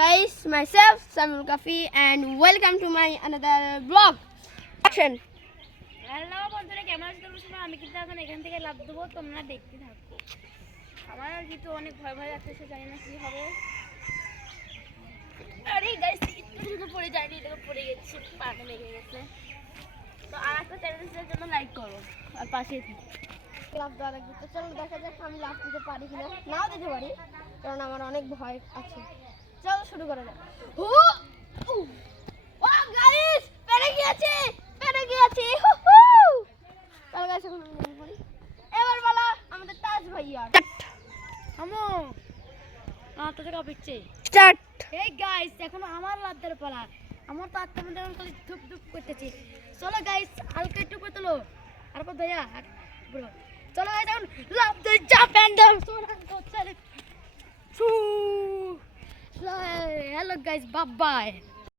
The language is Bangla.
guys, myself Samuel Kafi and welcome to my another vlog. Action. Hello বন্ধুরা, কেমন আছো তোমরা? আমি কিন্তু এখন এখান থেকে লাভ দেবো, তোমরা দেখতে থাকো। আমার কিন্তু অনেক ভয় ভয় লাগতেছে, জানি না কি হবে। আরে গাইস, একটু পড়ে যায়নি, এটা পড়ে গেছে, পাটা লেগে গেছে। তো আর একটা চ্যানেলের জন্য লাইক করো আর পাশেই থাকো। লাভ দেওয়া লাগবে, তো চলো দেখা যাক আমি লাভ দিতে পারি কিনা। নাও দিতে পারি কারণ আমার অনেক ভয় আছে। চলো শুরু করা যাক। ও গাইস, পেরে গিয়েছে। চলো গাইস, এখন আমি নেমে পড়ি। এবার বলা আমাদের তাজ ভাইয়া। আমো তো দেখা পিচ্ছে স্টার্ট। এই গাইস, এখন আমার লাভ দেওয়ার পালা। আমার তো আত্মা মধ্যে খালি ধুপ ধুপ করতেছে। চলো গাইস, হালকা একটু করে তোলো। আর কত ভাইয়া, চলো গাইস, এখন লাভ দিয়ে জাম্প এন্ড ডাউন করতে। Hello guys, bye bye.